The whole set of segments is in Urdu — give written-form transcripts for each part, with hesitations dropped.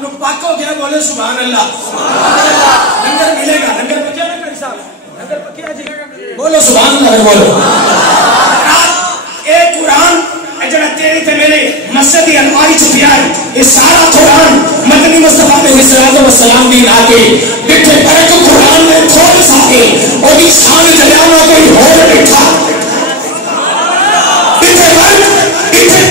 انہوں پاک ہو گیا بولے سبحان اللہ لنگر ملے گا لنگر پکیا نا کاری صاحب لنگر پکیا جی بولو سبحان اللہ بولو اے قرآن جڑا تیرے تے میرے مسجد دی الماری چ پیا ہے یہ سارا قرآن مدنی مصطفیٰ علیہ الصلوۃ والسلام دی لا کے بیٹھے برک قرآن میں کھول سکے اور دی شان جلانا کوئی ہور بیٹھا بیٹھے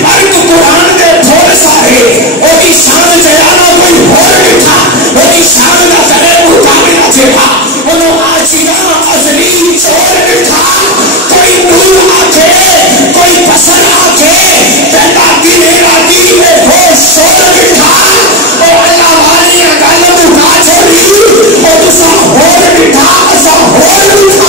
برک قرآن دے کھول سکے اور دی شان جلانا کوئی ہور بیٹھا اور دی شان دا غیر مقابلہ جڑا انہوں عاشقاں ازلی چھوڑ بیٹھا کوئی نور آکھے کوئی پسند آکھے پیدا دی میرا دی میں ہو سول بٹھا اور اللہ والی گل اٹھا چھوڑی اور تسا ہور بٹھا اسا ہور بٹھا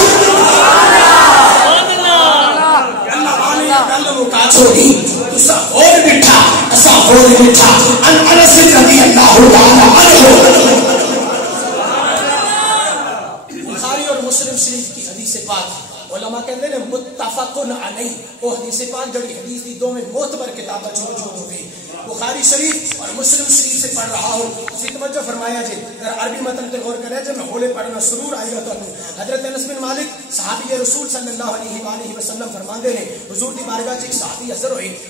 اللہ والی گل اٹھا چھوڑی تسا ہور بٹھا اسا ہور بٹھا انس رضی اللہ تعالی عنہ بخاری اور مسلم شریف کی حدیث پاک علماء کہتے ہیں متفقن علیہ وہ حدیث پاک جڑی حدیث دی دو میں معتبر کتابیں جو ہوئی بخاری شریف اور مسلم شریف سے پڑھ رہا ہوں اسی توجہ فرمایا جی اگر عربی متن پہ غور کرے جب میں ہولے پڑھنا سرور آئے گا تو حضرت انس بن مالک صحابی رسول صلی اللہ علیہ وآلہ وسلم فرماندے نے حضور دی بارگاہ وچ ایک صحابی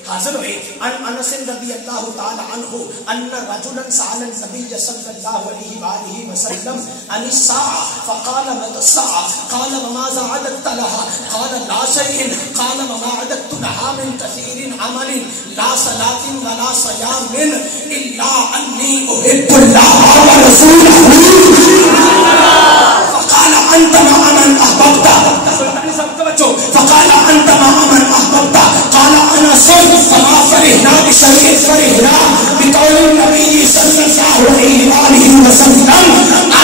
حاضر ہوئے ان انس رضی اللہ تعالی عنہ ان رجلا سأل النبي صلی اللہ علیہ وآلہ وسلم عن الساعة فقال متى الساعة قال وماذا عددت لها قال لا شيء قال وما عددت لها من كثير عمل لا صلاة ولا صيام إلا أني أحب الله ورسوله فقال أنت مع من أحببت فقال أنت مع من أحببت قال أنا صرت فما فرحنا بشيء فرحنا بقول النبي صلى الله عليه وآله وسلم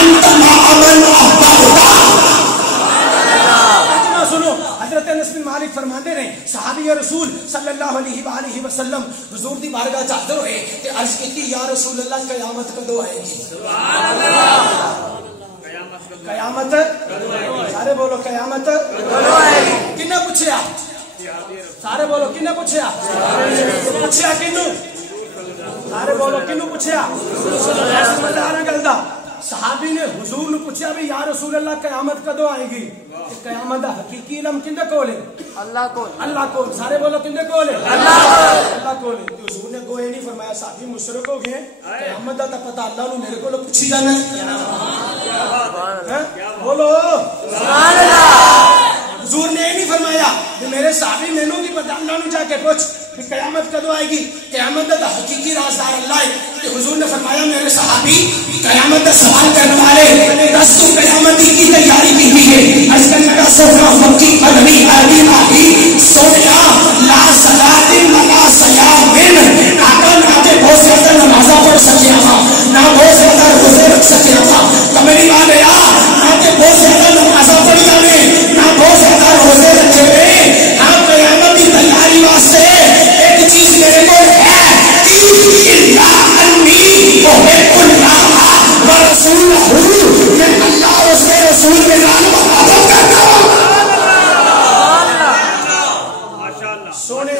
أنت مع من أحببت حضرت انس بن مالک فرماتے ہیں صحابی رسول صلی اللہ علیہ وآلہ وسلم حضور دی بارگاہ وچ حاضر ہوئے تے عرض کیتی یا رسول اللہ قیامت کدو آئے گی سبحان اللہ قیامت کدو آئے گی سارے بولو قیامت کدو آئے گی کنے پوچھیا سارے بولو کنے پوچھیا پوچھیا کنوں سارے بولو کنوں پوچھیا سمجھ آ رہا گل دا صحابی نے حضور نے پوچھا بھی یا رسول اللہ قیامت کدو آئے گی قیامت دا حقیقی علم کندے کول ہے اللہ کول اللہ کول سارے بولو کندے کول ہے اللہ کول ہے حضور نے کوئی نہیں فرمایا صحابی مشرک ہو گئے قیامت دا پتہ اللہ نو میرے کول پوچھی جانا ہے بولو سبحان اللہ حضور نے نہیں فرمایا کہ میرے صحابی مینوں کی پتہ اللہ نو جا کے پوچھ کہ قیامت کدو آئے گی قیامت دا حقیقی رازدار اللہ ہے کہ حضور نے فرمایا میرے صحابی قیامت دا سوال کرنے والے دس تو قیامت کی تیاری کی ہوئی ہے اس کا نگا سونا مکی قدمی عربی ماہی سونا لا صلاۃ ولا صیام آقا نہ تے بہت زیادہ نمازاں پڑھ سکیا تھا نہ بہت زیادہ روزے رکھ سکیا تھا کمیری والے نہ تے بہت زیادہ نمازاں پڑھ جانے نہ بہت زیادہ روزے رکھے ہوئے ہاں قیامت کی تیاری واسطے ایک چیز میرے کو ہے الا انی احب اللہ ورسولہ میں اللہ اور اس کے رسول کے نام محبت کرتا ہوں سونے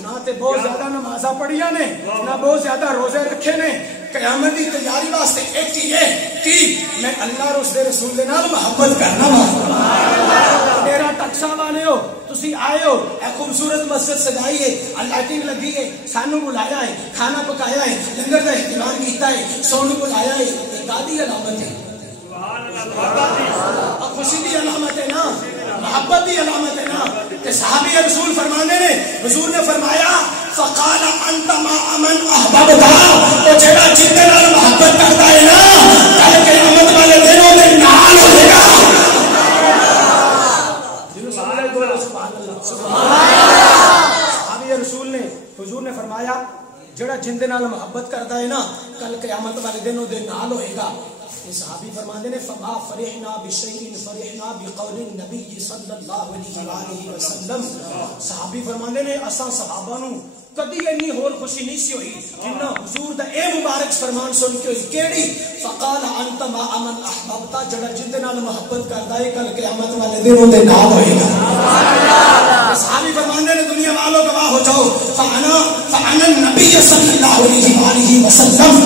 نہ تے بہت زیادہ نمازاں پڑھیاں نے نہ بہت زیادہ روزے رکھے نے قیامت کی تیاری واسطے ایک چیز ہے کہ میں اللہ اور اس کے رسول کے نام محبت کرنا وا میرا ٹکسا والے ہو تسی آئے ہو اے خوبصورت مسجد سجائی ہے لائٹنگ لگی ہے سانو بلایا ہے کھانا پکایا ہے لنگر کا اہتمام کیتا ہے سونو بلایا ہے یہ دادی علامت ہے اور خوشی کی علامت ہے نا محبت کی علامت ہے نا کہ صحابی رسول فرمانے نے حضور نے فرمایا فقال انت مع من احببت تو جڑا جن دے نال محبت کرتا ہے نا کل قیامت والے دنوں میں نال ہوے گا صحابی رسول نے حضور نے فرمایا جڑا جن دے نال محبت کرتا ہے نا کل قیامت والے دنوں دے نال ہوئے گا صحابی فرماتے ہیں فما فرحنا بشیء فرحنا بقول النبی صلی اللہ علیہ وآلہ وسلم صحابی فرماتے ہیں اساں صحابہ نو کدی اتنی ہور خوشی نہیں سی ہوئی جنہ حضور دا اے مبارک فرمان سن کے ہوئی کیڑی فقال انت مع من احببت جڑا جن دے نال محبت کردا ہے کل قیامت والے دنوں دے نال ہوئے گا صحابی فرماتے ہیں دنیا والوں گواہ ہو جاؤ فانا النبی صلی اللہ علیہ وآلہ وسلم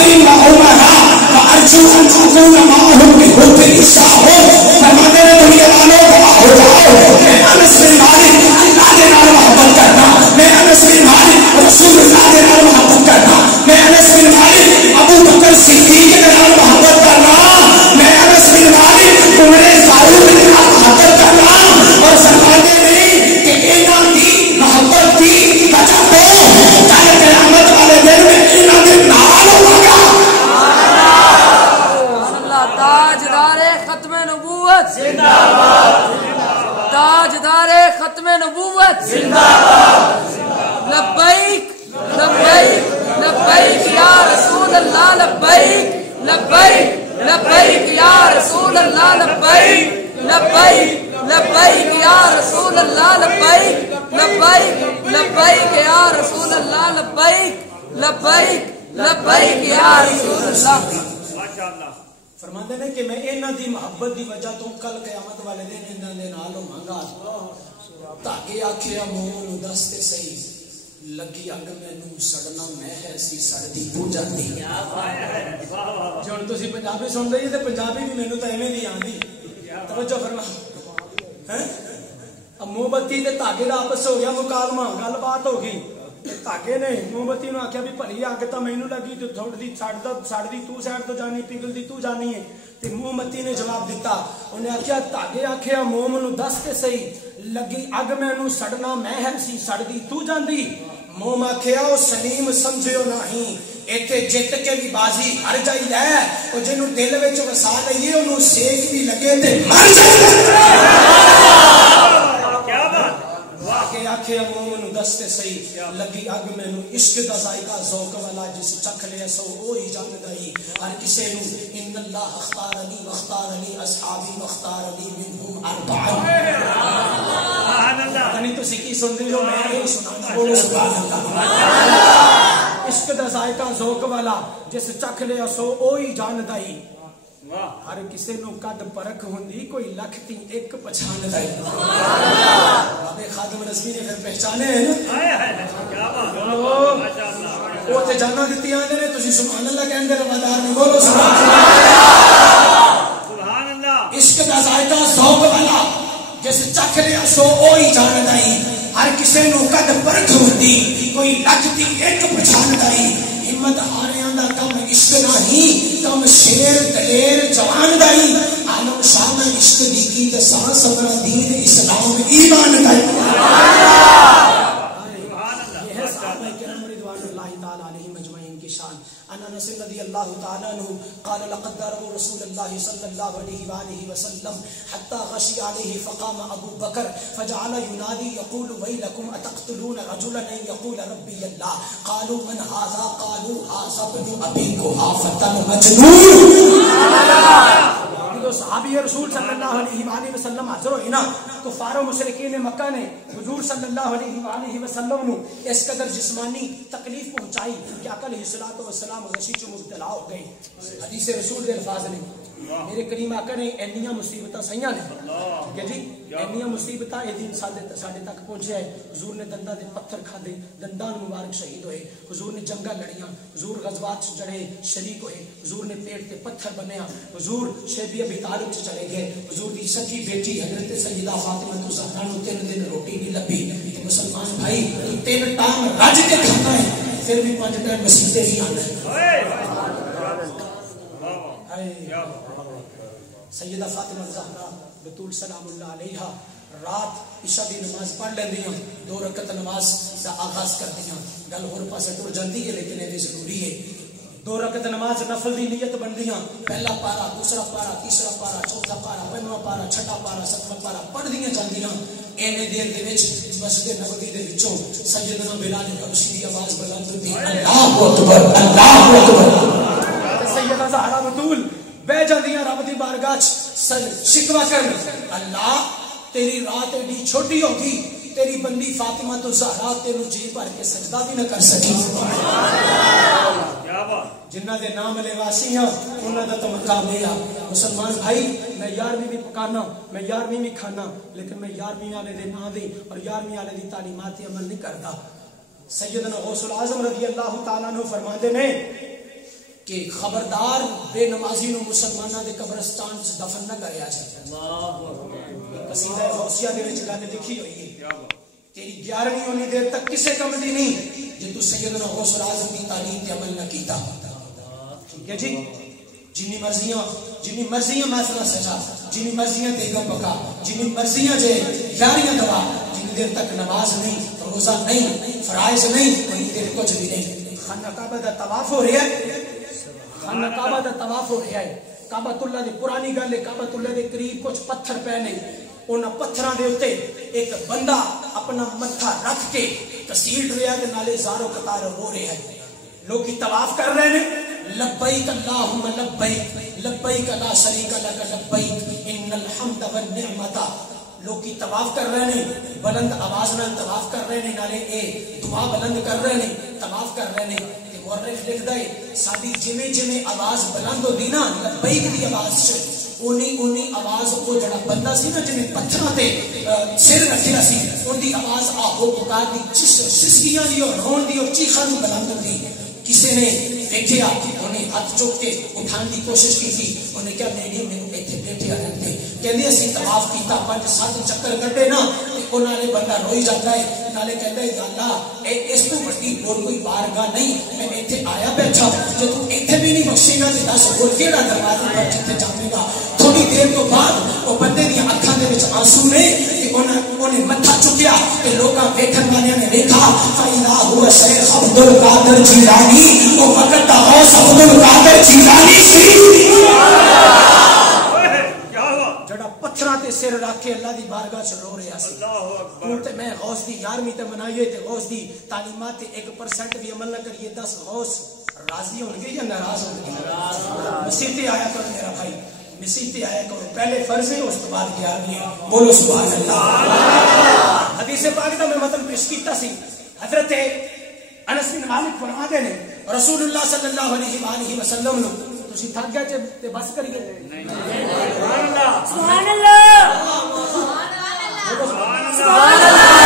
بکری و عمرہ وارجو ان اکون معهم بحب نساءهم. فرماتے ہیں دنیا والوں کو ہو جاؤ میں انس بن مالک اللہ کے نال محبت کرنا, میں انس بن مالک رسول اللہ کے نال محبت کرنا, میں انس بن مالک ابو بکر صدیق کے نال محبت کرنا, میں انس بن مالک عمر فاروق کے نال محبت کرنا. اور فرماتے نہیں کہ انہاں دی محبت کی وجہ تو کل قیامت والے دن میں انہاں دے نال ہوگا. تاجدار ختم نبوت زندہ باد, تاجدار ختم نبوت زندہ باد. لبیک لبیک لبیک یا رسول اللہ, لبیک لبیک لبیک یا رسول اللہ, لبیک لبیک لبیک یا رسول اللہ, لبیک لبیک لبیک یا رسول اللہ, لبیک لبیک لبیک یا رسول اللہ. فرماتے ہیں کہ میں انہاں دی محبت دی وجہ تو کل قیامت والے دن انہاں دے نال ہوواں. تاکہ آکھیا مومن دستے صحیح لگی اگ مینوں سڑنا میں ہے سی سڑدی تو جاندی. جے ہن تسی پنجابی سن رہی تے پنجابی بھی مینوں تے ایویں دی آندی. توجہ فرما ہیں موم بتی تے دھاگے دا آپس ہو گیا مکالمہ, گل بات ہو گئی. دھاگے نے موم بتی نو آخیا بھی بھلی اگ تو مینوں لگی تو تھوڑی سڑدی تو سائڈ تو جانی, پگلدی تو جانی ہے. تے موم بتی نے جواب دیتا, انہیں آخیا دھاگے آخیا موم نو دس تے صحیح لگی اگ مینوں سڑنا میں ہے سی سڑدی تو جاندی. موم آخیا او سلیم سمجھو نہیں, ایتھے جت کے بھی بازی ہر جائی ہے, او جنوں دل وچ وسا لئیے اونوں سیک بھی لگے تے مر جائے. کہ آخیا مومن دستے صحیح لگی اگ مینوں عشق دا ذائقہ ذوق والا جس چکھ لیا سو وہی جاندا ہی. ہر کسے نو ان اللہ اختارنی واختارنی اصحابی واختارنی منهم اربعا. سبحان اللہ. یعنی تو سکی سن رہے ہو, میں نہیں سنانا, بولو سبحان اللہ. عشق دا ذائقہ ذوق والا جس چکھ لیا سو وہی جاندا ہی. ہر کسی نو قد پرکھ ہوندی کوئی لکھ تی ایک پہچان دائی. بابے خادم رضوی نے پھر پہچانے ہیں وہ تے جانا دیتی آنے نے تسی سبحان اللہ کہن دے روادار میں بولو سبحان اللہ. عشق دا ذائقہ ذوق والا جس چکھ لیا سو وہی جان دائی. ہر کسی نو قد پرکھ ہوندی کوئی لکھ تی ایک پہچان دائی. ہمت ہاریاں دا کم عشق نہیں, کم شیر دلیر جوان دائی. عالم شاہ میں عشق دی کی دساں سبرا دین اسلام ایمان دائی. یہ ہے صحابہ کرام رضوان اللہ تعالی علیہم اجمعین کی شان. ان انس رضی اللہ تعالی عنہ قال لقد ضرب رسول اللہ صلی اللہ علیہ وآلہ وسلم حتى غشي عليه فقام ابو بکر فجعل ينادي يقول ويلكم اتقتلون رجلا ان يقول ربي الله قالوا من هذا قالوا هذا ابن ابي قحافة مجنون. جو صحابی رسول صلی اللہ علیہ وآلہ وسلم حاضر ہوئے نا, کفار و مشرکین مکہ نے حضور صلی اللہ علیہ وآلہ وسلم نو اس قدر جسمانی تکلیف پہنچائی کہ آقا علیہ الصلوۃ والسلام غشی چ مبتلا ہو گئے. حدیث رسول دے الفاظ نے میرے کریم آقا نے اینیاں مصیبتاں سہیاں نے کہ جی اینیاں مصیبتاں اے دین ساڈے تک پہنچے ہے. حضور نے دنداں دے پتھر کھادے, دندان مبارک شہید ہوئے. حضور نے جنگاں لڑیاں, حضور غزوات چڑھے شریک ہوئے. حضور نے پیٹ تے پتھر بنیا. حضور شیبی ابی طالب سے چلے گئے. حضور دی سکی بیٹی حضرت سیدہ فاطمہ الزہرا نو 3 دن روٹی نہیں لبھی. مسلمان بھائی 3 ٹائم رج کے کھانا ہے پھر بھی 5 ٹائم مسیتے ہی آنا ہے. سیدہ فاطمہ الزہرا بطول سلام اللہ علیہا رات عشاء دی نماز پڑھ لیندیاں, 2 رکعت نماز دا آغاز کردیاں. گل ہور پاسے ٹر جاندی ہے لیکن یہ ضروری ہے. 2 رکعت نماز نفل دی نیت بندیاں, پہلا پارا, دوسرا پارا, تیسرا پارا, چوتھا پارا, 5واں پارا, چھٹا پارا, 7واں پارا پڑھدیاں جاندیاں. اینے دیر دے وچ مسجد نبوی دے وچوں سیدنا بلال حبشی دی آواز بلند ہوندی, اللہ اکبر اللہ اکبر. سیدہ زہرا بطول بہ جاندیاں رب دی بارگاہ شکوہ کرن, اللہ تیری رات ایڈی چھوٹی ہوگی, تیری بندی فاطمہ تو زہرا تینوں جی بھر کے سجدہ بھی نہ کر سکی. جنہ دے نام لے واسی ہیں انہاں دا تو مقام ہے. مسلمان بھائی میں 11ویں بھی پکانا, میں 11ویں بھی کھانا, لیکن میں 11ویں والے دے نام دے اور 11ویں والے دی تعلیمات عمل نہیں کرتا. سیدنا غوث العظم رضی اللہ تعالیٰ عنہ فرماندے نے کہ خبردار بے نمازی نو مسلماناں دے قبرستان وچ دفن نہ کریا جائے. قصیدہ غوثیہ دے وچ گل لکھی ہوئی ہے تیری 11ویں اونی دیر تک کسے کم دی نہیں جے تو سیدنا غوث اعظم دی تعلیم تے عمل نہ کیتا. ٹھیک ہے جی. جنی مرضیاں مسئلہ سجا, جنی مرضیاں دیگا پکا, جنی مرضیاں جے یاریاں دوا, جنی دیر تک نماز نہیں, روزہ نہیں, فرائض نہیں, انہی دیر کچھ بھی نہیں. خانہ کعبہ دا طواف ہو رہا ہے, خانہ کعبہ دا طواف ہو رہا ہے. کعبۃ اللہ دی پرانی گل ہے, کعبۃ اللہ دے قریب کچھ پتھر پے نے, انہاں پتھراں دے اوتے ایک بندہ اپنا متھا رکھ کے کسیٹ رہا ہے, نالے زارو قطار ہو رہا ہے. لوگ طواف کر رہے ہیں, لبیک اللہم لبیک لبیک لا شریک لک لبیک ان الحمد والنعمت. لوگ طواف کر رہے ہیں, بلند آواز نال طواف کر رہے ہیں, نالے اے دعا بلند کر رہے ہیں, طواف کر رہے ہیں. تے مورخ لکھدا ہے ساڈی جویں آواز بلند ہوندی نا لبیک دی آواز چ, اونی آواز وہ جڑا بندہ سی نا جنہیں پتھراں تے سر رکھیا سی, ان دی آواز آہو پکار دی سسکیاں دی اور رون دی اور چیخاں دی بلند ہوندی. کسی نے دیکھا, انہیں ہاتھ چوک کے اٹھان کی کوشش کی تھی, انہیں کیا نہیں میں ایتھے بیٹھے رہتے, کہندے اسی طواف کیتا 5-7 چکر کٹے نا, انہاں نے بندہ روئی جاتا ہے, نالے کہندا ہے یا اللہ اے اس تو بڑی اور کوئی بارگاہ نہیں, میں ایتھے آیا بیٹھا, جے تو ایتھے بھی نہیں بخشے گا تے دس اور کیڑا دروازے پر جتے جاوے گا. تھوڑی دیر تو بعد وہ بندے دی اکھاں دے وچ آنسو نے, تے انہیں متھا چکیا تے لوکاں ویکھن والیاں نے ویکھا فیضا ہوا شیخ عبد القادر جیلانی, وہ وقت دا غوث عبد القادر جیلانی سی جڑا پتھراں تے سر رکھ کے اللہ دی بارگاہ چ رو رہا سی. ہن تے میں غوث دی 11ویں تے منائیے تے غوث دی تعلیمات تے 1% بھی عمل نہ کریے, 10 غوث راضی ہون گے یا ناراض ہون گے؟ مسیح آیا کرو میرا بھائی, مسیح آیا کرو. پہلے فرض ہے, اس کے بعد 11ویں. بولو سبحان اللہ. حدیث پاک دا میں متن پیش کیتا سی, حضرت انس بن مالک فرماتے ہیں رسول اللہ صلی اللہ علیہ وآلہ وسلم نو تسی تھک گئے تے بس کریے. سبحان اللہ سبحان اللہ سبحان اللہ.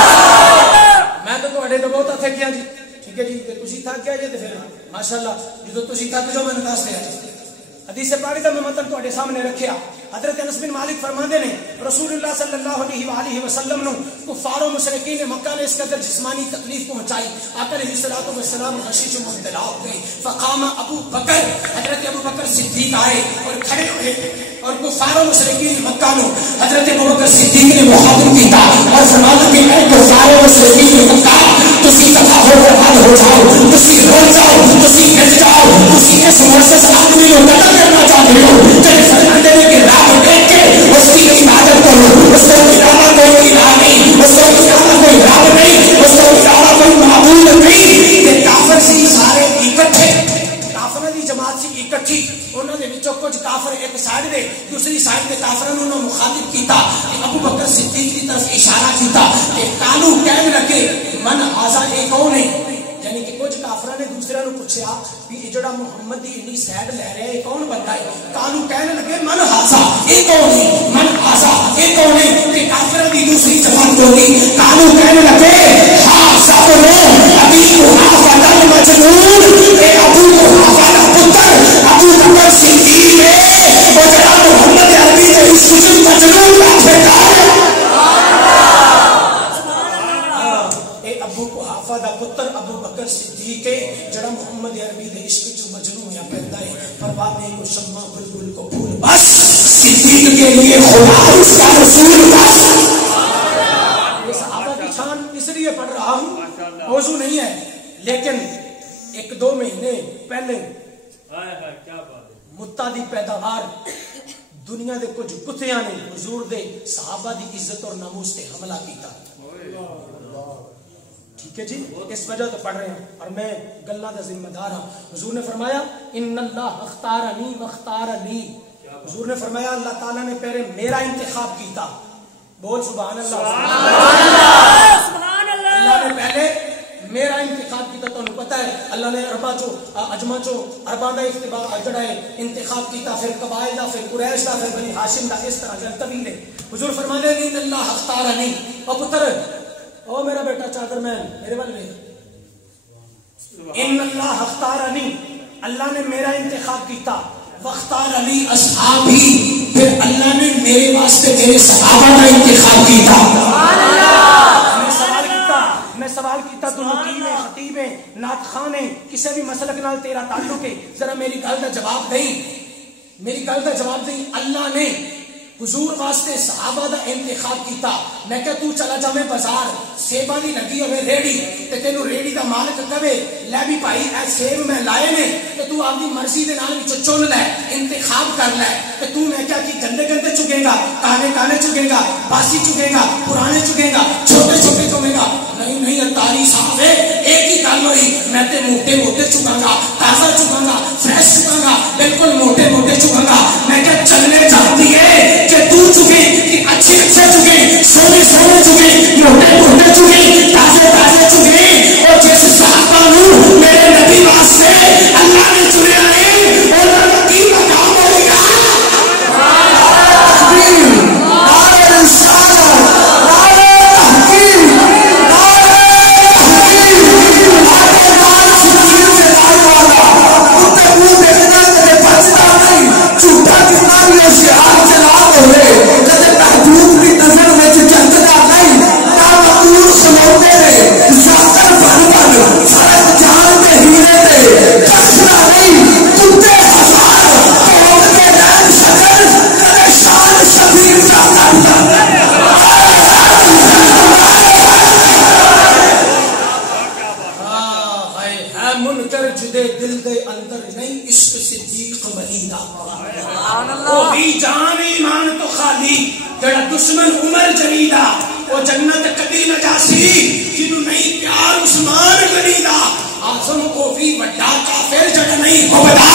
میں تو تواڈے تو بہت تھک گیا جی. ٹھیک ہے جی, تے تسی تھک گئے جی تے پھر ماشاءاللہ جدوں تسی تھک جاؤ میں دس دیا جی. حدیث پاک دا میں متن تواڈے سامنے رکھیا. حضرت انس بن مالک فرماندے نے رسول اللہ صلی اللہ علیہ وآلہ وسلم نو کفار و مشرکین مکہ نے اس قدر جسمانی تکلیف پہنچائی, آقا علیہ الصلوۃ والسلام غشی میں مبتلا ہو گئے. فقام ابو بکر, حضرت ابو بکر صدیق آئے اور کھڑے ہوئے, اور کفار و مشرکین مکہ نو حضرت ابو بکر صدیق نے مخاطب کیتا اور فرمایا کہ اے کفار و مشرکین مکہ, تسی کفا ہو برباد ہو جاؤ, تسی رو جاؤ, تسی گھس جاؤ, تسی اس مرسس آدمی کو قتل کرنا چاہتے ہو, جب فرماتے ہیں کہ رات دیکھ کے اس کی عبادت کرو, اس کو مٹانا کوئی الہ نہیں, اس کو مٹانا کوئی رب نہیں, اس کو مٹانا کوئی معبود نہیں. یہ کافر سی سارے اکٹھے, کافر دی جماعت سی اکٹھی, انہوں نے وچوں کچھ کافر ایک سائڈ دے, دوسری سائڈ دے کافروں نے مخاطب کیتا, ابو بکر صدیق کی طرف اشارہ کیتا کہ کانو کہنے لگے من ہاذا, یہ کون ہے؟ یعنی کہ کچھ کافراں نے دوسرے نو پوچھا کہ یہ جڑا محمد دی انی سائڈ لے رہا ہے کون بندہ ہے؟ کانو کہنے لگے من ہاذا, یہ کون ہے؟ من ہاذا, یہ کون ہے؟ کہ کافراں دی دوسری جماعت ہوئی, کانو کہنے لگے ہاذا ابی قحافہ المجنون, اے ابو قحافہ کا پتر ابو بکر صدیق ہے, وہ جڑا محمد عربی دے اس مجنون کا بیٹا ہے. ابو قحافہ دا پتر ابو بکر صدیق ہے, جڑا محمد عربی دے عشق وچ مجنون یا پیدا ہے. پروانے کو شمع بلبل کو پھول بس, صدیق کے لیے خدا اس کا رسول بس. یہ صحابہ کی شان اس لیے پڑھ رہا ہوں, موضوع نہیں ہے, لیکن 1-2 مہینے پہلے متا دی پیداوار دنیا دے کچھ کتیاں نے حضور دے صحابہ دی عزت اور ناموس تے حملہ کیتا. ٹھیک ہے جی, اس وجہ تو پڑھ رہے ہیں اور میں گلاں دا ذمہ دار ہوں. حضور نے فرمایا ان اللہ اختارنی واختار لی, حضور نے فرمایا اللہ تعالیٰ نے پہلے میرا انتخاب کیتا. بول سبحان اللہ سبحان اللہ. اللہ نے پہلے میرا انتخاب کیتا. تو پتہ ہے اللہ نے عربا چو اجما چو عربا دا جڑا ہے انتخاب کیتا, پھر قبائل دا, پھر قریش دا, پھر بنی ہاشم دا, اس طرح جل طویل ہے. حضور فرمانے ان اللہ اختارنی, او پتر او میرا بیٹا چادر مین میرے والے, ان اللہ اختارنی, اللہ نے میرا انتخاب کیتا وختار علی اصحابی پھر اللہ نے میرے واسطے میرے صحابہ کا انتخاب کیتا میں سوال کیتا تو حکیمیں خطیبیں نعت خانے کسی بھی مسلک نال تیرا تعلق ہے ذرا میری گل کا جواب دیں میری گل کا جواب دیں اللہ نے حضور واسطے صحابہ دا انتخاب کیتا میں کہ تو چلا جا میں بازار سیباں دی لگی ہوئے ریڑی تے تینوں ریڑی دا مالک کہے لے بھی بھائی اے سیب میں لائے نے تے تو اپنی مرضی دے نال وچ چن لے انتخاب کر لے تے تو میں کیا کہ گندے گندے چگے گا کانے کانے چگے گا باسی چگے گا پرانے چگے گا چھوٹے چھوٹے چگے گا نہیں اتاری صاحب ہے ایک ہی گل ہوئی میں تے موٹے موٹے چگاں گا تازہ چگاں گا فریش چگاں گا بالکل موٹے موٹے چگاں گا میں کہ چلنے جاتی ہے کہ تو چگے کہ اچھے اچھے چگے سونے سونے چگے موٹے موٹے چگے تازے تازے چگے اور جس صحابہ نو میرے نبی واسطے اللہ نے چنیا ہے اور نبی کا کام ہوئے گا دشمن عمر جریدہ وہ جنت کبھی نہ جاسی جنہوں نہیں پیار عثمان غریدہ آزم کو بھی بڑا کافر جڑا نہیں ہو بدا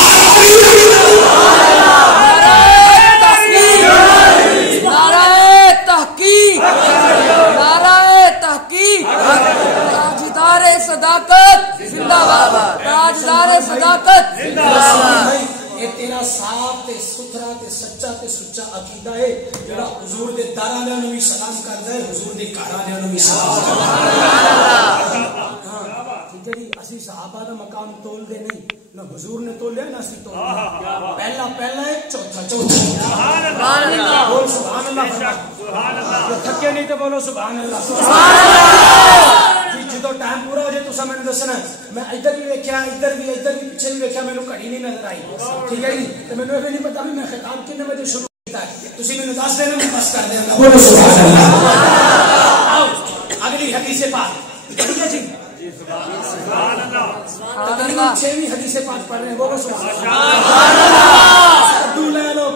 نعرہ تحقیق نعرہ تحقیق تاجدار صداقت زندہ باد تاجدار صداقت زندہ باد یہ تیرا صاف تے ستھرا تے سچا تے سچا عقیدہ ہے جڑا حضور دے دار والےاں نوں بھی سلام کردا ہے حضور دے گھر والےاں نوں بھی سلام کردا ہے ٹھیک ہے جی اسی صحابہ دا مقام تول دے نہیں نہ حضور نے تولیا نہ اسی تولیا پہلا پہلا ہے چوتھا چوتھا سبحان اللہ بول سبحان اللہ سبحان اللہ تھکے نہیں تے بولو سبحان اللہ سبحان اللہ جدو ٹائم پورا ہو جائے تو میں نے دسنا میں ادھر بھی ویکھیا ادھر بھی پیچھے بھی ویکھیا مینوں گھڑی نہیں نظر آئی ٹھیک ہے جی تے مینوں یہ نہیں پتا بھی میں خطاب کتنے بجے شروع کیتا ہے تسی مینوں دس دینا میں بس کر دیاں گا بولو سبحان اللہ آؤ اگلی حدیث پاک پڑھی ہے جی سبحان اللہ تقریباً 6ویں حدیث پاک پڑھ رہے ہیں بولو سبحان اللہ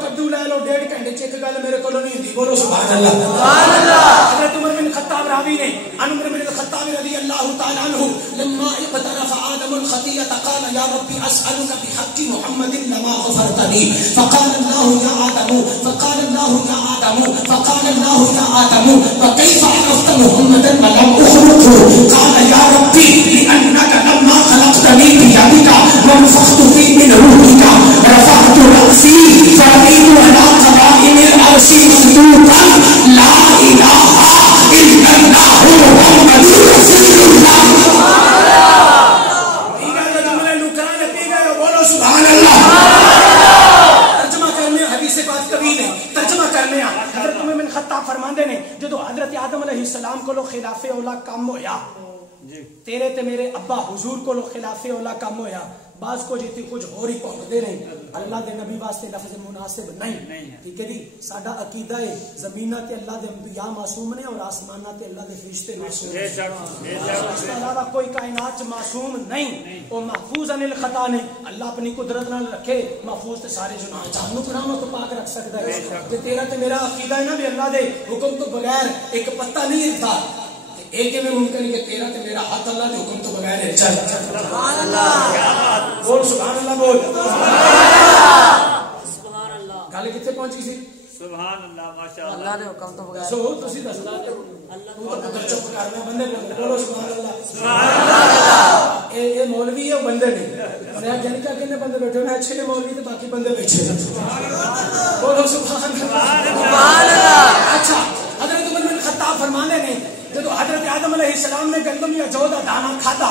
کدو لے لو 1.5 گھنٹے چ ایک گل میرے کولوں نہیں ہوندی بولو سبحان اللہ سبحان اللہ حضرت عمر بن خطاب راوی نے عمر بن الخطاب رضی اللہ تعالی عنہ لما اقترف آدم الخطيئة قال يا ربي أسألك بحق محمد لما غفرت لي فقال الله يا آدم وكيف عرفت محمدا ولم أخلقه قال يا ربي لأنك لما خلقتني بيدك ونفخت في من روحك رفعت رأسي فرأيت على قوائم العرش مكتوبا لا إله إلا الله محمد رسول الله سبحان اللہ ترجمہ کرنے حدیث پاک کبھی نہیں ترجمہ کرنے حضرت عمر بن خطاب فرماندے نے جدو حضرت آدم علیہ السلام کو لو خلاف اولا کم ہویا تیرے تے میرے ابا حضور کو لو خلاف اولا کم ہویا بعض کو جیتی کچھ اور ہی پہنچتے نہیں اللہ دے نبی واسطے لفظ مناسب نہیں ٹھیک ہے جی ساڈا عقیدہ ہے زمینہ تے اللہ دے انبیاء معصوم نے اور آسمانہ تے اللہ دے فرشتے معصوم ہیں اس کے علاوہ کوئی کائنات معصوم نہیں وہ محفوظ عن الخطا نے اللہ اپنی قدرت نال رکھے محفوظ تے سارے جناح جانو گناہوں تو پاک رکھ سکتا ہے تے تیرا تے میرا عقیدہ ہے نا بھی اللہ دے حکم تو بغیر ایک پتہ نہیں ہلتا ایک میں ممکن ہے کہ تیرا تے میرا ہاتھ اللہ کے حکم تو بغیر ہے چل سبحان اللہ بول سبحان اللہ بول سبحان اللہ گل کتے پہنچ گئی سی سبحان اللہ ماشاءاللہ اللہ نے حکم تو بغیر سو تسی دس اللہ تو پتر چپ کرنا بندے بولو سبحان اللہ سبحان اللہ اے مولوی ہے بندے نہیں اور یہ جن کا کنے بندے بیٹھے ہیں اچھے مولوی تے باقی بندے بیٹھے ہیں سبحان اللہ بولو سبحان اللہ سبحان اللہ اچھا حضرت عمر بن خطاب فرمانے نے جب حضرت آدم علیہ السلام نے گندم یا جو دا دانا کھاتا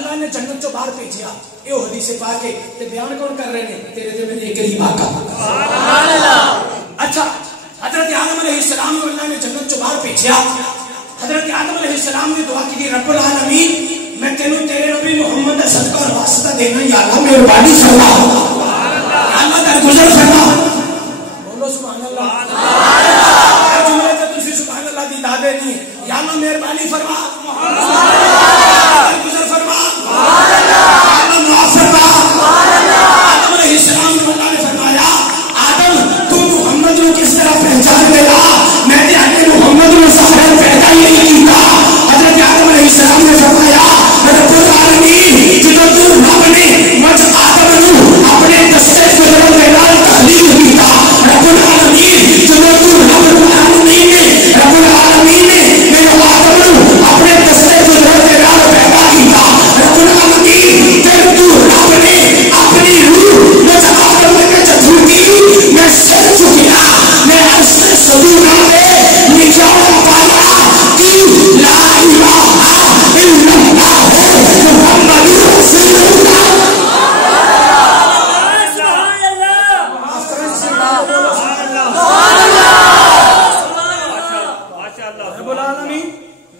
اللہ نے جنت چو باہر بھیجیا یہ حدیث پاک ہے تے بیان کون کر رہے ہیں تیرے دل میں ایک غریب آقا سبحان اللہ اچھا حضرت آدم علیہ السلام کو اللہ نے جنت چو باہر بھیجیا حضرت آدم علیہ السلام نے دعا کی رب العالمین میں تینوں تیرے نبی محمد کا صدقہ اور واسطہ دینا یا اللہ مہربانی فرما یا اللہ درگزر فرما بولو سبحان اللہ ہر جملے تے تسی سبحان اللہ دی دادے نہیں یا اللہ مہربانی فرما درگزر فرما یا اللہ معاف فرما آدم علیہ السلام کو اللہ نے فرمایا آدم تم محمد کو کس طرح پہچان گیا میں نے آگے محمد کو ظاہر پیدا ہی نہیں کیتا حضرت آدم علیہ السلام نے فرمایا رب العالمین جب تو رب نے مجھ آدم نو اپنے دستے قدرت کے نال تخلیق کیتا رب العالمین جب تو رب العالمین نے میرے آدم نو اپنے دستے قدرت کے نال پیدا کیتا رب العالمین جب تو رب نے اپنی روح مجھ آدم میں جھونکی میں سر جھکیا میں عرش سے صدور آگے نجات پایا کہ لا الہ الا اللہ محمد رسول اللہ رب العالمین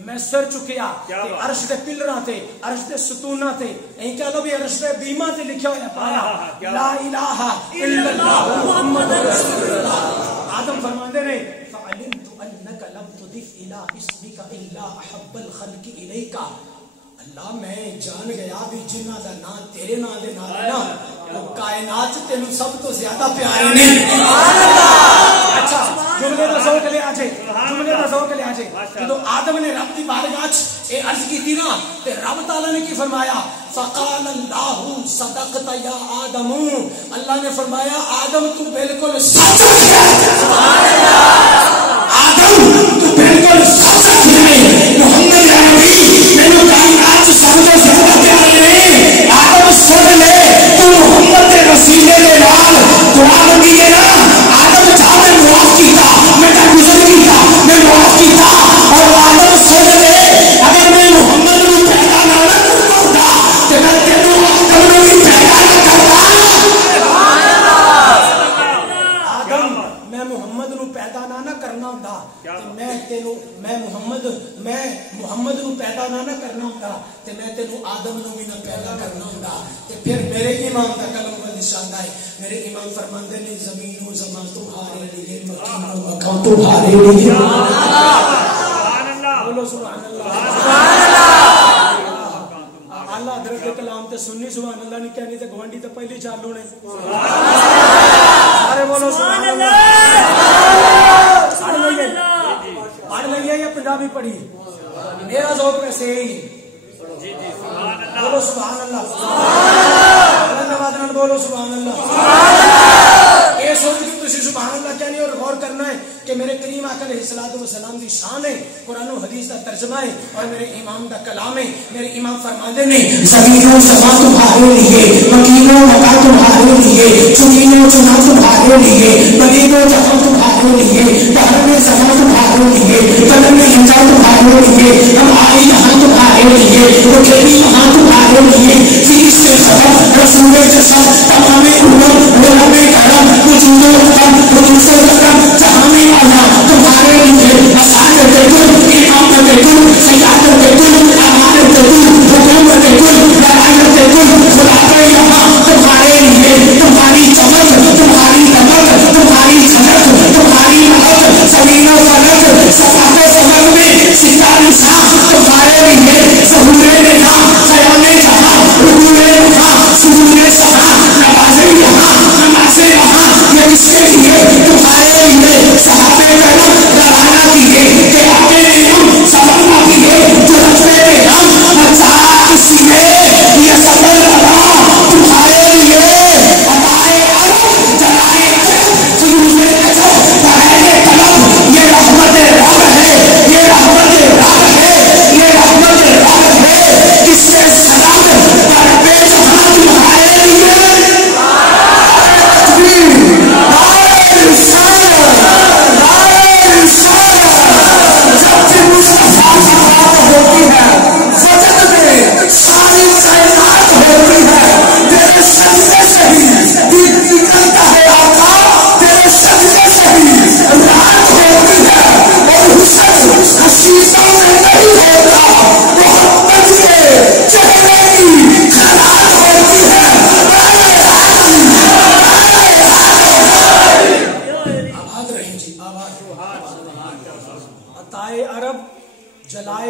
میں سر چکیا کہ عرش دے پلراں تے عرش دے ستوناں تے این کہہ لو بھی عرش دے بیماں تے لکھیا ہوا پایا لا الہ الا اللہ محمد رسول اللہ آدم فرماندے نے فعلمت انک لم تضف الى اسمک الا احب الخلق الیک اللہ میں جان گیا بھی جنہ دا نام تیرے نام دے نال ہے نا وہ کائنات تینوں سب تو زیادہ پیارے نے سبحان اللہ اچھا جملے دا ذوق لے آجے جملے دا ذوق لے آجے جدو آدم نے رب دی بارگاہ وچ اے عرض کیتی نا تے رب تعالی نے کی فرمایا فقال اللہ صدقت یا آدم اللہ نے فرمایا آدم تو بالکل سچ ہے سبحان اللہ آدم تو بالکل سچ ہے محمد عربی میں کائنات سب سے زیادہ پیارے نے آدم سن لے تو محمد کے وسیلے کے نال دعا لگی ہے نا آدم چاہے معاف کیتا میں گزر کیتا میں معاف کیتا اور آدم سن لے اگر میں محمد کو پیدا نہ کرتا تو میں تینوں آدم کو بھی پیدا نہ کرتا آدم میں محمد کو پیدا نہ کرنا ہوندا تے میں تینوں میں محمد کو پیدا نہ کرنا ہوندا تے میں تینوں آدم کو بھی نہ پیدا کرنا ہوندا تے پھر میرے امام کا کلام نشان ہے میرے امام فرماندے نے زمین و زمان تمہارے لیے مکان و مکان تمہارے لیے سبحان اللہ بولو سبحان اللہ سبحان اللہ اللہ حضرت کے کلام تے سننی سبحان اللہ نہیں کہنی تے گوانڈی تے پہلی چالو نے سبحان اللہ سارے بولو سبحان اللہ پڑھ لئیے یا پنجابی پڑھی میرا ذوق ویسے ہی بولو سبحان اللہ بولو سبحان اللہ یہ سوچ کے تسی سبحان اللہ کہنی اور غور کرنا ہے کہ میرے کریم آقا علیہ الصلوۃ والسلام کی شان ہے قرآن و حدیث کا ترجمہ ہے اور میرے امام کا کلام ہے میرے امام فرماتے ہیں زمین و زمان تمہارے لیے مکین و مکان تمہارے لیے چنین و چنا تمہارے لیے مدین و جہاں تمہارے لیے بحر میں زمان تمہارے لیے قدم میں ہنجا تمہارے لیے ہم آئی یہاں تمہارے لیے رکھیلی وہاں تمہارے لیے فیس سے سبب رسول جسد تمام امت علم کرم وجود و قدم حدوث و رقم جہاں میں اللہ تمہارے لیے مسائل کل امامت کل سیادت کل امانت کل حکومت کل لڑائیت کل خلافہ یہاں تمہارے لیے تمہاری چمک تمہاری دمک تمہاری جھلک تمہاری مہک زمین و فلک صفات و سمک میں ستارے شاہ تمہارے لیے ظہور نظام قیام جہاں رکوع وہاں سرور سہاں نواز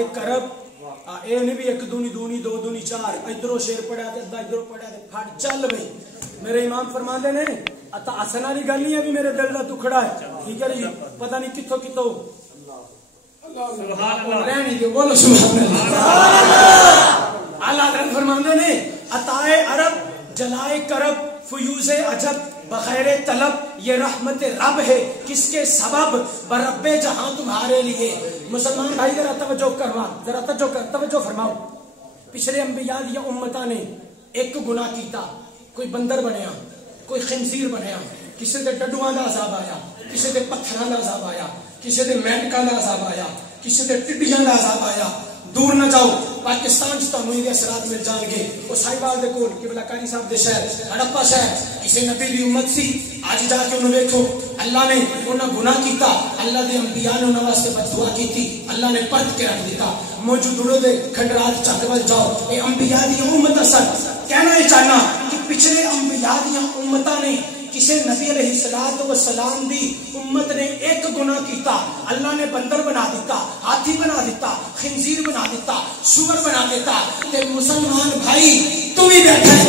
جلائے کرب اے نہیں بھی ایک دونی دونی دو دونی چار ادھروں شیر پڑھا تے ادھروں پڑھا تے پھٹ چل بھئی میرے امام فرماندے نے اتا اسن والی گل نہیں ہے بھی میرے دل دا ٹکڑا ہے ٹھیک ہے جی پتہ نہیں کتھوں کتھوں سبحان اللہ رہنی دے بولو سبحان اللہ اعلی حضرت فرماندے نے عطائے عرب جلائے کرب فیوز عجب بخیر طلب یہ رحمت رب ہے کس کے سبب برب جہاں تمہارے لیے مسلمان بھائی ذرا توجہ کروا ذرا توجہ فرماؤ پچھلے انبیاء دی امتاں نے ایک گناہ کیتا کوئی بندر بنیا کوئی خنزیر بنیا کسی دے ڈڈواں دا عذاب آیا کسی دے پتھراں دا عذاب آیا کسی دے مینکاں دا عذاب آیا کسی دے ٹڈیاں دا عذاب آیا دور نہ جاؤ پاکستان چ تانوں یہ اثرات مل جان گے او سائیوال دے کول قبلہ کاری صاحب دے شہر ہڑپا شہر کسی نبی دی امت سی اج جا کے انہوں دیکھو اللہ نے انہاں گناہ کیتا اللہ دے انبیاء نے انہاں واسطے بد دعا کیتی اللہ نے پرت کے رکھ دیتا موجود دورو دے کھنڈرات چک ول جاؤ اے انبیاء دی امت اثر کہنا یہ چاہنا کہ پچھلے انبیاء دی امتاں نے کسی نبی علیہ الصلوۃ والسلام دی امت نے ایک گناہ کیتا اللہ نے بندر بنا دیتا ہاتھی بنا دیتا خنزیر بنا دیتا سور بنا دیتا تے مسلمان بھائی تو بھی بیٹھا ہے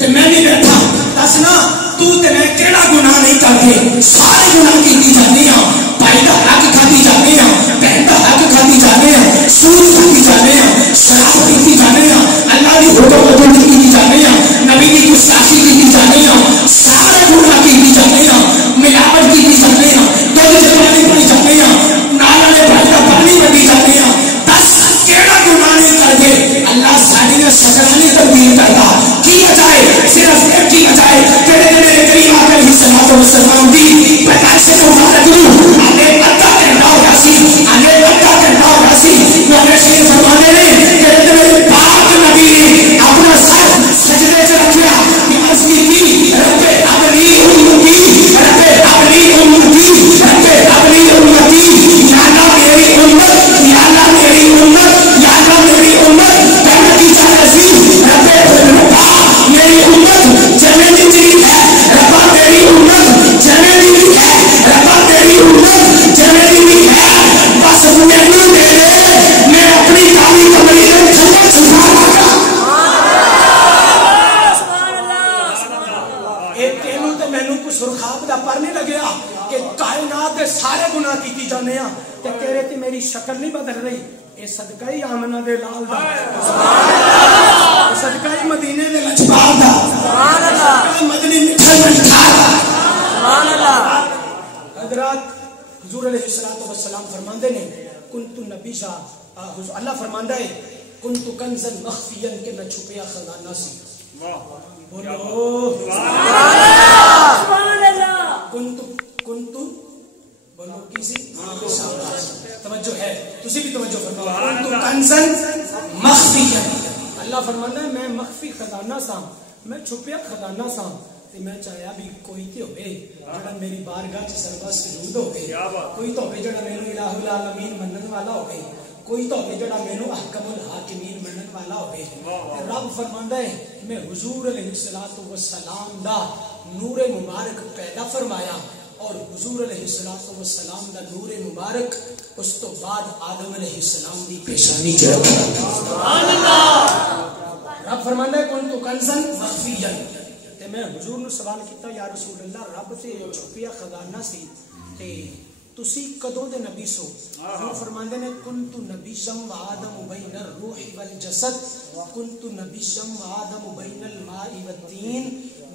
تے میں بھی بیٹھا دس نا تو تے میں کیڑا گناہ نہیں کرتے سارے گناہ کیتی جاندے ہیں بھائی دا حق کھاتی جاندے ہیں بہن دا حق کھاتی جاندے ہیں سود کھاتی جاندے ہیں شراب پیتی جاندے ہیں اللہ دی حکم پابندی کیتی جاندے ہیں نبی دی گستاخی کیتی جاندے ہیں سارے گناہ کیتی جاندے ہیں ملاوٹ کیتی جاندے ہیں دودھ دے پانی پی جاندے ہیں نالا دے بھائی دا پانی پی جاندے ہیں دس کیڑا گناہ نہیں کرتے اللہ ساری شکلاں نہیں تبدیل کرتا کی وجہ ہے صرف ایک کی وجہ ہے تیرے میرے کریم آقا علیہ الصلوۃ والسلام دی پیدائش مبارک نو آنے ادا کرنا ہوگا سی آنے ادا کرنا ہوگا سی نبی شریف فرمانے نے کہ میرے پاک نبی نے اپنا سر سجدے سے رکھا کہ عرض کی رب اپنی امتی رب اپنی امتی رب اپنی امتی یا اللہ میری امت یا اللہ میری امت یا اللہ میری امت کہنے کی چاہے سی رب میری امت جنتی تیری ہے ربا میری امت جنتی ہے ربا میری امت جنتی ہے بس مینوں دے دے میں اپنی کالی کمری میں جنت چھپا لگا سبحان اللہ اے تینوں تے مینوں کو سرخاب دا پر نہیں لگیا کہ کائنات دے سارے گناہ کیتی جاندے ہیں تے تیرے تے میری شکل نہیں بدل رہی اے صدقہ ہی آمنہ دے لال دا سبحان اللہ صدقہ ہی مدینے دے لجپال دا سبحان اللہ مدنی مٹھا مٹھا سبحان اللہ حضرات حضور علیہ الصلوۃ والسلام فرماندے نے کنت نبی شاہ اللہ فرماندا ہے کنت کنزا مخفیا کہ میں چھپیا خزانہ سی بولو سبحان اللہ کنت بولو کسی توجہ ہے تسی بھی توجہ فرماؤ کنت کنزا مخفیا اللہ فرماندا ہے میں مخفی خزانہ سا میں چھپیا خزانہ سا تے میں چاہیا بھی کوئی تے ہوے جڑا میری بارگاہ وچ سربراہ سجود ہوے کوئی تو ہوے جڑا مینوں الہ العالمین منن والا ہوے کوئی تو ہوے جڑا مینوں احکم الحاکمین منن والا ہوے رب فرماندا ہے میں حضور علیہ الصلوۃ والسلام دا نور مبارک پیدا فرمایا اور حضور علیہ الصلوۃ والسلام دا نور مبارک اس تو بعد آدم علیہ السلام دی پیشانی چ رکھا سبحان اللہ رب فرماندا ہے کنت کنزا مخفیا تے میں حضور نو سوال کیتا یا رسول اللہ رب تے چھپیا خزانہ سی تے تسی کدوں دے نبی سو حضور فرماندے نے کنت نبیًا و آدم بین الروح والجسد کنت نبیًا و آدم بین الماء والطین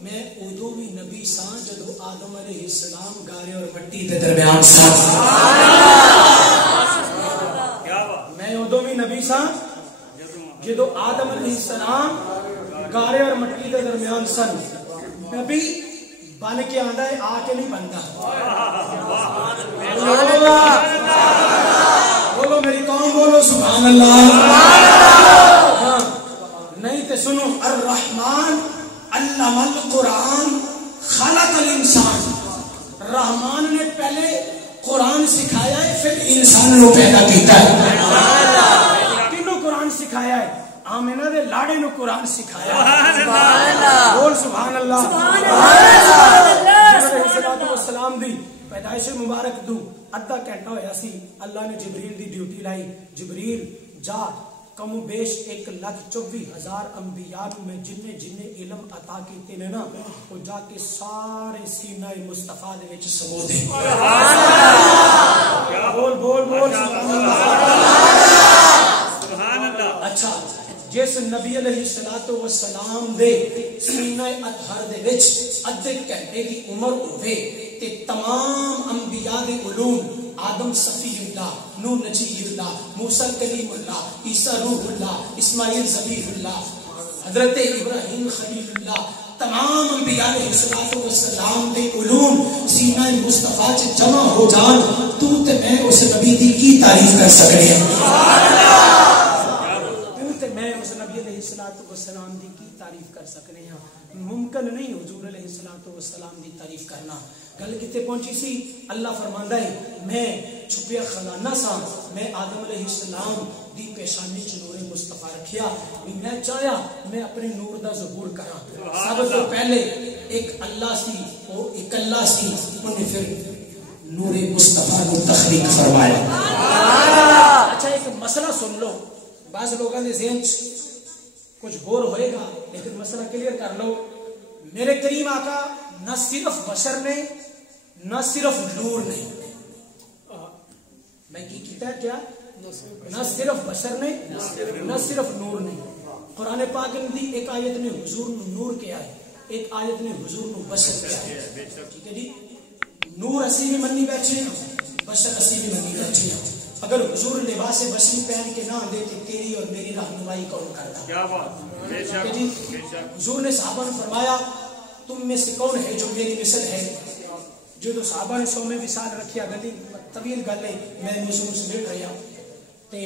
میں ادو بھی نبی ساں جدو آدم علیہ السلام گارے اور مٹی دے درمیان ساں میں ادو بھی نبی ساں جدو آدم علیہ السلام گارے اور مٹی دے درمیان سن نبی بن کے آندا ہے آ کے نہیں بنتا بولو میری قوم بولو سبحان اللہ نہیں تے سنو الرحمن علم القرآن خلق الانسان رحمان نے پہلے قرآن سکھایا ہے پھر انسان کو پیدا کیتا ہے کنوں قرآن سکھایا ہے آمینہ دے لاڑے نو قرآن سکھایا سبحان اللہ بول سبحان اللہ سبحان اللہ السلام دی پیدائش مبارک دو ادھا گھنٹہ ہویا سی اللہ نے جبریل دی ڈیوٹی لائی جبریل جا کم و بیش 1,24,000 انبیاء میں جن علم عطا کیتے نے نا وہ جا کے سارے سینہ مصطفیٰ دے وچ سمو دے. بول بول بول سبحان اللہ. اچھا جس نبی علیہ الصلوۃ والسلام دے سینہ اطہر دے وچ ادھے گھنٹے دی عمر ہوے تے تمام انبیاء دے علوم آدم صفی اللہ، نوح نجی اللہ، موسیٰ کلیم اللہ، عیسیٰ روح اللہ، اسماعیل ذبیح اللہ، حضرت ابراہیم خلیل اللہ، تمام انبیاء علیہ الصلوۃ والسلام دے علوم سینہ مصطفیٰ چ جمع ہو جان تو تے میں اس نبی دی کی تعریف کر سکنے ہیں. تو تے میں اس نبی علیہ الصلوۃ والسلام دی کی تعریف کر سکنے ہیں. ممکن نہیں حضور علیہ الصلوۃ والسلام دی تعریف کرنا. گل کتے پہنچی سی؟ اللہ فرماندا ہے میں چھپیا خزانہ سا، میں آدم علیہ السلام دی پیشانی چ نور مصطفیٰ رکھیا، میں چاہیا میں اپنے نور دا ظہور کراں. سب تو پہلے ایک اللہ سی، وہ ایک اللہ سی، انہیں پھر نور مصطفیٰ کو تخلیق فرمایا. اچھا ایک مسئلہ سن لو، بعض لوگوں نے ذہن کچھ غور ہوئے گا لیکن مسئلہ کلیئر کر لو. میرے کریم آقا نہ صرف بشر نے نہ صرف نور نے، میں کی کہتا ہے کیا؟ نہ صرف بشر نے نہ صرف نور نے. قرآن پاک دی ایک آیت نے حضور نور کیا ہے، ایک آیت نے حضور کو بشر کیا ہے. ٹھیک ہے جی، نور اسی بھی منی بیٹھے ہیں، بشر اسی بھی منی بیٹھے ہیں. اگر حضور لباس بشری پہن کے نہ آندے تو تیری اور میری رہنمائی کون کرتا؟ کیا بات جی. حضور نے صحابہ نے فرمایا تم میں سے کون ہے جو میری مثل ہے؟ جو تو صحابہ نے 100 میں وصال رکھیا، گلی طویل گل ہے، میں مسلم سے بیٹھ رہا تے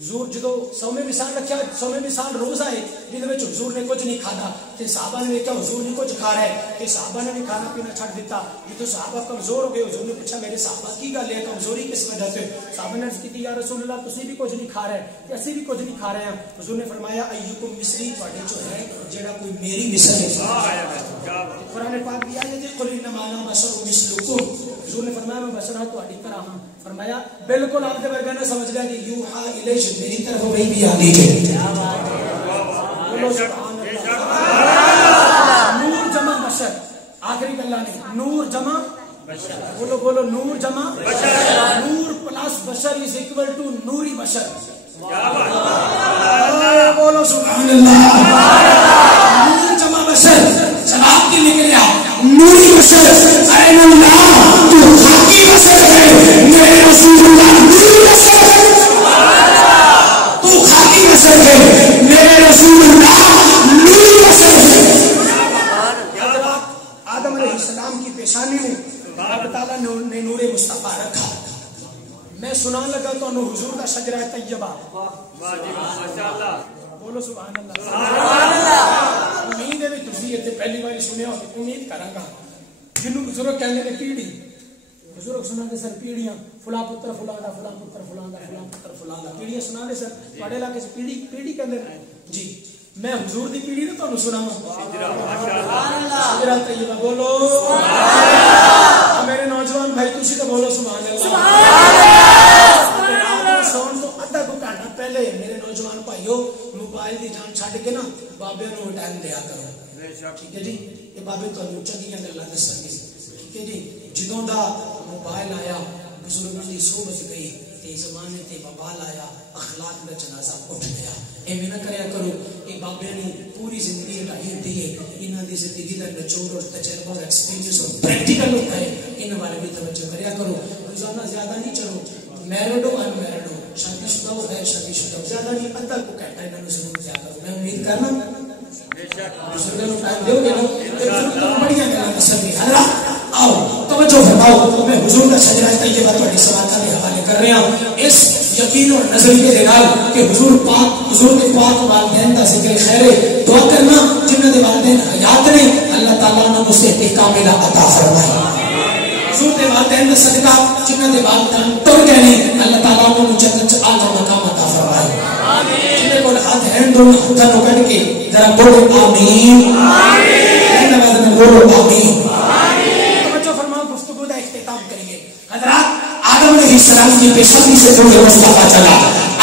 حضور جدو 100 میں وصال رکھیا، 100 میں وصال روز آئے جن میں حضور نے کچھ نہیں کھانا تے صحابہ نے دیکھا حضور نے کچھ کھا رہا ہے تے صحابہ نے بھی کھانا پینا چھڑ دیتا. جدو صحابہ کمزور ہو گئے حضور نے پوچھا میرے صحابہ کی گل ہے، کمزوری کس وجہ سے؟ صحابہ نے عرض کی یا رسول اللہ تسی بھی کچھ نہیں کھا رہے تے اسی بھی کچھ نہیں کھا رہے ہیں. حضور نے فرمایا ایکم مثلی، تواڈے جو ہے جڑا کوئی میری مثل ہے. قرآن پاک بھی آیا جی قل انما انا بشر مثلکم، حضور نے فرمایا میں بشر ہوں تواڈی طرح ہوں. فرمایا بالکل آپ کے ورگا نے سمجھ لیا کہ یوحا الیہ میری طرف وہی بھی آ دیجیے. بولو سبحان اللہ. نور جمع بشر، آخری اللہ نے نور جمع بشر. بولو بولو نور جمع بشر. نور پلس بشر از اکول ٹو نوری بشر. بولو سبحان اللہ. نور جمع بشر جواب کے نکلیا نوری بشر. این اللہ تو حقی بشر ہے، میرے رسول اللہ نوری بشر ہے. تو حقی بشر ہے، میرے رسول اللہ نوری بشر ہے. آدم علیہ السلام کی پیشانی میں اللہ تعالیٰ نے نور مصطفیٰ رکھا. میں سنان لگا تو حضور کا شجرہ طیبہ. بولو سبحان اللہ. امید ہے تسی اتنے پہلی بار سنیا ہو، امید کراں گا جنوں بزرگ کہندے نے پیڑھی، بزرگ سنا دے سر پیڑھیاں فلاں پتر فلاں دا، فلاں پتر فلاں دا، فلاں پتر فلاں دا، پیڑھیاں سنا دے سر. تواڈے علاقے سے پیڑھی کہندے نے جی. میں حضور دی پیڑھی نے تانوں سناواں سبحان اللہ. شجرہ طیبہ بولو سبحان اللہ. میرے نوجوان بھائی تسی تو بولو سبحان اللہ. سبحان اللہ. سون تو ادھا کو گھنٹہ پہلے میرے نوجوان بھائیو موبائل دی جان چھڈ کے نا بابے نو ٹائم دیا کرو. ٹھیک ہے جی، یہ بابے تانوں چنگیاں گلاں دسن گے. ٹھیک ہے جی، جدوں دا موبائل آیا بزرگاں دی صحبت گئی تے زمانے تے وبال آیا، اخلاق دا جنازہ اٹھ گیا. ایویں نہ کریا کرو. یہ بابے نے پوری زندگی ہٹائی ہوتی ہے، انہاں دی زندگی دا نچوڑ اور تجربہ اور ایکسپیرینس اور پریکٹیکل ہوتا ہے، انہاں والے بھی توجہ کریا کرو. روزانہ زیادہ نہیں چلو، میرڈ ہو ان میرڈ ہو، شادی شدہ ہو غیر شادی شدہ ہو، زیادہ نہیں ادھا کو گھنٹہ انہاں نوں ضرور دیا کرو. میں امید کرنا بزرگاں نوں ٹائم دیو گے نا بڑیاں گلاں دسن گے. حضرات آؤ توجہ فرماؤ، میں حضور کا شجرہ طیبہ تہاڈی سماعت کے حوالے کر رہا ہوں اس یقین اور نظریے کے نال کہ حضور کے پاک والدین کا ذکر خیر ہے. دعا کرنا جنہاں دے والدین حیات نے اللہ تعالیٰ نے صحت کاملہ عطا فرمائے. حضور کے والدین کا صدقہ جنہاں دے والدین ٹر گئے نے اللہ تعالیٰ نے جنت اعلیٰ مقام عطا فرمائے. جنہیں کو ہاتھ ہیں دونوں ہاتھوں کو کر کے ذرا بولو آمین. آمین. بولو آمین. حضرات آدم علیہ السلام کی پیشانی سے نور مصطفیٰ چلا.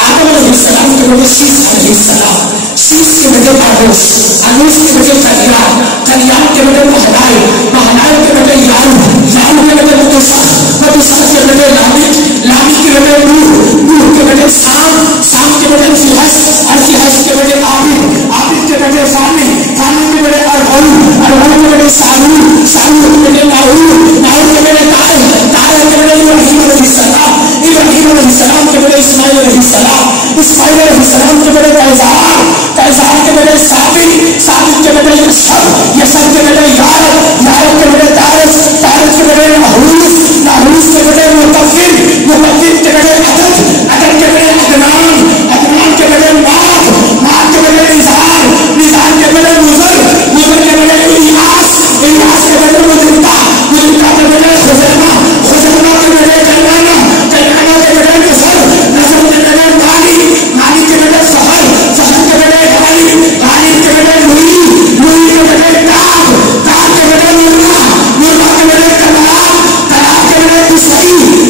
آدم علیہ السلام کے بیٹے شیس علیہ السلام، شیس کے بیٹے آنوس، آنوس کے بیٹے قلیان، قلیان کے بیٹے مہلائل، مہلائل کے بیٹے یارو، یارو کے بیٹے متوسط، متوسط کے بیٹے لامک، لامک کے بیٹے نور، نور کے بیٹے سام، سام کے بیٹے فیحس، فیحس کے بیٹے عابد، عابد کے بیٹے فانی، فانی کے بیٹے ارغل، ارغل کے بیٹے سارور، سارور کے بیٹے ناہور، ناہور کے بیٹے تائر، تائر کے بیٹے ابراہیم علیہ السلام، ابراہیم علیہ السلام کے بیٹے اسماعیل علیہ السلام، اسماعیل علیہ السلام کے بیٹے قیصار، قیصار کے بیٹے ثابت، ثابت کے بیٹے یسب، یسب کے بیٹے یارب، یارب کے بیٹے تارس، تارس کے بیٹے نحوس، نحوس کے بیٹے مقفل، مقفل کے بیٹے عدد، عدد کے بیٹے عدنان، عدنان کے بیٹے ماغ، ماغ کے بیٹے نزار، نزار کے بیٹے مزر، مزر کے بیٹے الیاس، الیاس کے بیٹے مدرکہ، مدرکہ کے بیٹے خزیمہ، خزیمہ کے بیٹے کلمانہ، کلمانہ کے بیٹے نظر، نظر کے بیٹے مالی، مالی کے بیٹے فخر، فخر کے بیٹے غالب، غالب کے بیٹے لوئی، لوئی کے بیٹے کعب، کعب کے بیٹے مرہ، مرہ کے بیٹے کلاب، کلاب کے بیٹے قصی،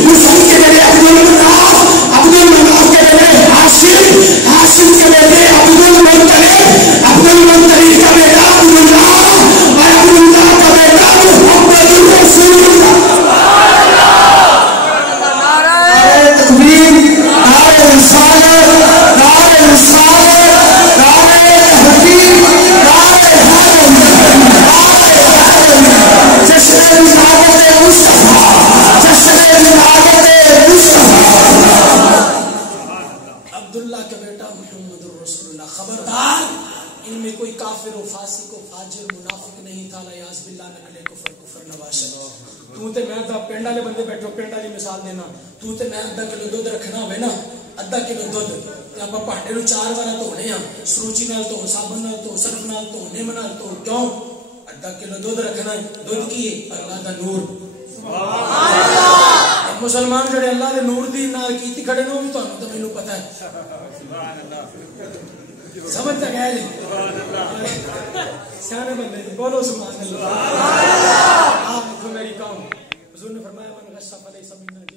قصی کے بیٹے عبدالمناف، عبدالمناف کے بیٹے حاشم، حاشم کے بیٹے عبدالمطلب، عبدالمطلب کا بیٹا عبداللہ، اور عبداللہ کا بیٹا محمد رسول اللہ۔ نعرہ تکبیر، نعرہ رسالت، نعرہ رسالت، نعرہ تحقیق، نعرہ حیدر، نعرہ حیدر، جشن ولادت مصطفیٰ، جشن ولادت مصطفیٰ۔ عبداللہ کا بیٹا محمد رسول اللہ۔ خبردار ان میں کوئی کافر و فاسق و فاجر منافق نہیں تھا، لیاذ باللہ، نقل کفر کفر نواشد۔ تو تے میں پنڈ والے بندے بیٹھو، پنڈ والی مثال دینا، تو تے میں ادھا کلو دودھ رکھنا ہوئے نا، ادھا کلو دودھ تے آپ پانڈے نو 4 بار دھونے ہاں، سروچی نال دھو، صابن نال دھو، سرف نال دھو، نیم نال دھو، کیوں؟ ادھا کلو دودھ رکھنا ہے، دودھ کی ہے اللہ دا نور۔ مسلمان جڑے اللہ دے نور دی نال کیتی کھڑے نو بھی تانوں تے مینوں پتہ ہے، سمجھ تک ہے جی، سیانے بندے بولو سبحان اللہ۔ آپ دیکھو میری قوم، حضور نے فرمایا من غصہ فلیس منا۔